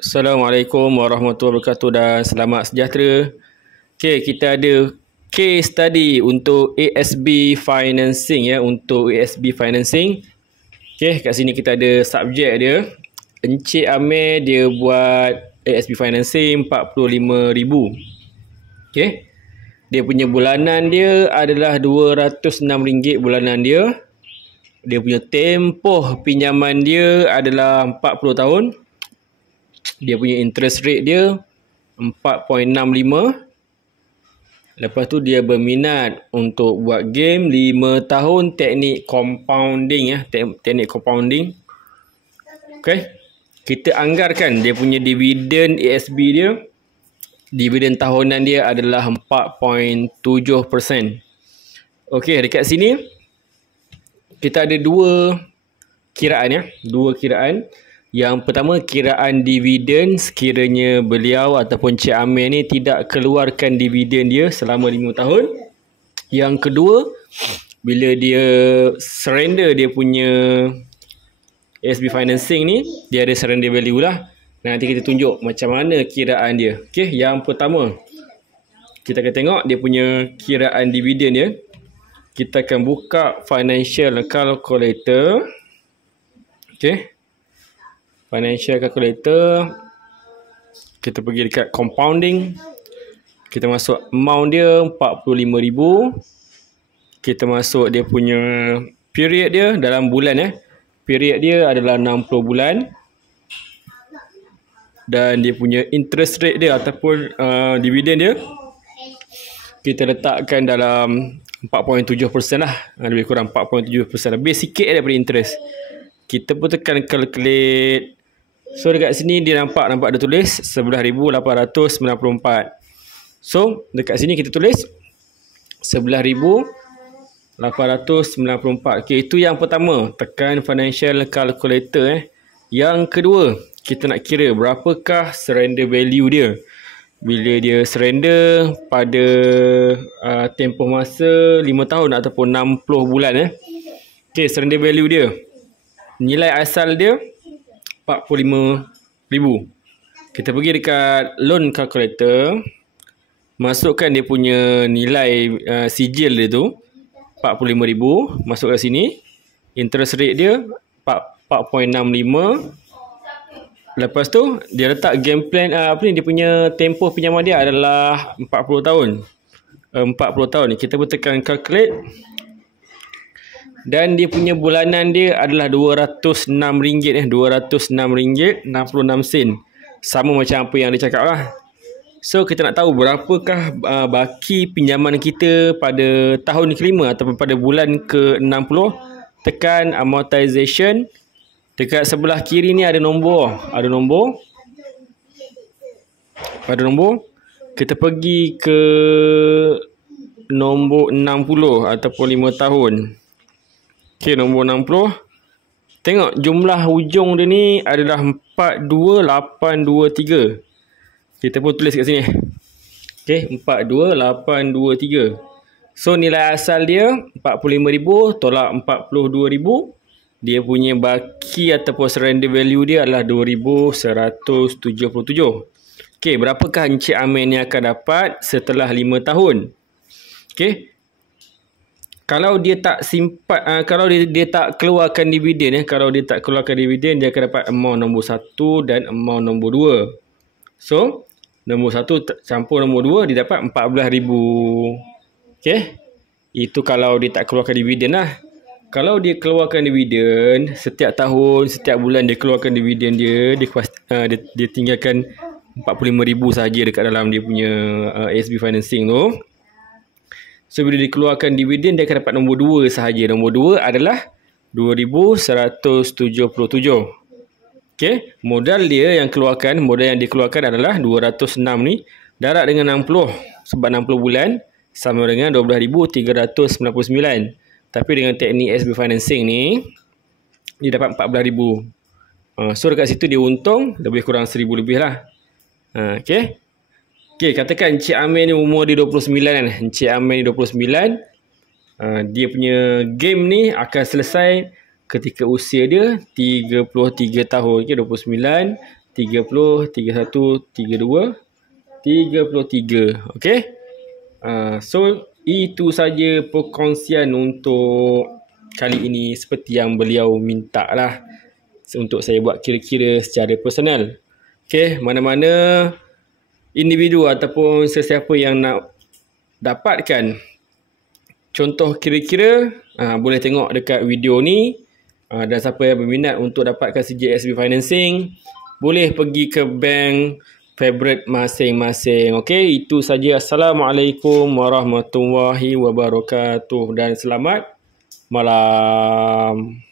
Assalamualaikum warahmatullahi wabarakatuh dan selamat sejahtera. Okey, kita ada case study untuk ASB financing ya, untuk ASB financing. Okey, kat sini kita ada subjek dia. Encik Amir dia buat ASB financing 45,000. Okey. Dia punya bulanan dia adalah RM206 bulanan dia. Dia punya tempoh pinjaman dia adalah 40 tahun. Dia punya interest rate dia 4.65. Lepas tu dia berminat untuk buat game 5 tahun teknik compounding ya, teknik compounding. Okey. Kita anggarkan dia punya dividen ASB dia. Dividen tahunan dia adalah 4.7%. Okey, dekat sini kita ada dua kiraan ya, dua kiraan. Yang pertama, kiraan dividen sekiranya beliau ataupun Cik Amir ni tidak keluarkan dividen dia selama 5 tahun. Yang kedua, bila dia surrender dia punya ASB financing ni, dia ada surrender value lah. Nanti kita tunjuk macam mana kiraan dia. Okey, yang pertama, kita akan tengok dia punya kiraan dividen dia. Kita akan buka financial calculator. Okey. Financial calculator. Kita pergi dekat compounding. Kita masuk amount dia 45,000. Kita masuk dia punya period dia dalam bulan Period dia adalah 60 bulan. Dan dia punya interest rate dia ataupun dividen dia kita letakkan dalam 4.7% lah. Lebih kurang 4.7%. Lebih sikit daripada interest. Kita pun tekan calculate. So dekat sini dia nampak dia tulis 11,894. So dekat sini kita tulis 11,894. Okey, itu yang pertama, tekan financial calculator Yang kedua, kita nak kira berapakah surrender value dia. Bila dia surrender pada tempoh masa 5 tahun ataupun 60 bulan Okey, surrender value dia. Nilai asal dia 45,000. Kita pergi dekat loan calculator. Masukkan dia punya nilai sijil dia tu 45,000. Masuk kat sini. Interest rate dia 4.65. Lepas tu dia letak game plan dia punya tempoh pinjaman dia adalah 40 tahun. 40 tahun ni kita pun tekan calculate. Dan dia punya bulanan dia adalah RM206 RM206.66. Sama macam apa yang dia cakap lah. So kita nak tahu berapakah baki pinjaman kita pada tahun kelima ataupun pada bulan ke-60. Tekan amortization. Dekat sebelah kiri ni ada nombor. Ada nombor. Kita pergi ke nombor 60 ataupun 5 tahun. Okey, nombor 60. Tengok jumlah hujung dia ni adalah 42823. Kita pun tulis kat sini. Okey, 42823. So nilai asal dia 45,000 tolak 42,000. Dia punya baki ataupun surrender value dia adalah 2,177. Okey, berapakah Encik Amir ni akan dapat setelah 5 tahun? Okey. Kalau dia tak simpan, kalau dia tak keluarkan dividen dia akan dapat amount nombor 1 dan amount nombor 2. So, nombor 1 campur nombor 2 dia dapat 14,000. Okey. Itu kalau dia tak keluarkan dividen lah. Kalau dia keluarkan dividen setiap tahun, setiap bulan dia keluarkan dividen dia tinggalkan 45,000 saja dekat dalam dia punya ASB financing tu. So bila dikeluarkan dividen dia akan dapat nombor 2 sahaja. Nombor 2 adalah 2,177. Okey, modal yang dikeluarkan adalah 206 ni darab dengan 60 sebab 60 bulan sama dengan 12,399. Tapi dengan teknik ASB financing ni dia dapat 14,000. So dekat situ dia untung lebih kurang 1,000 lebih lah. Okey. Okey, katakan Encik Amir ni umur dia 29 Encik Amir ni 29. Dia punya game ni akan selesai ketika usia dia 33 tahun. Okay, 29 30, 31, 32, 33. Okey. So itu saja perkongsian untuk kali ini, seperti yang beliau minta lah untuk saya buat kira-kira secara personal. Okey, mana-mana individu ataupun sesiapa yang nak dapatkan contoh kira-kira, boleh tengok dekat video ni. Dan siapa yang berminat untuk dapatkan CGSB financing, boleh pergi ke bank favorite masing-masing. Okey, itu saja. Assalamualaikum warahmatullahi wabarakatuh dan selamat malam.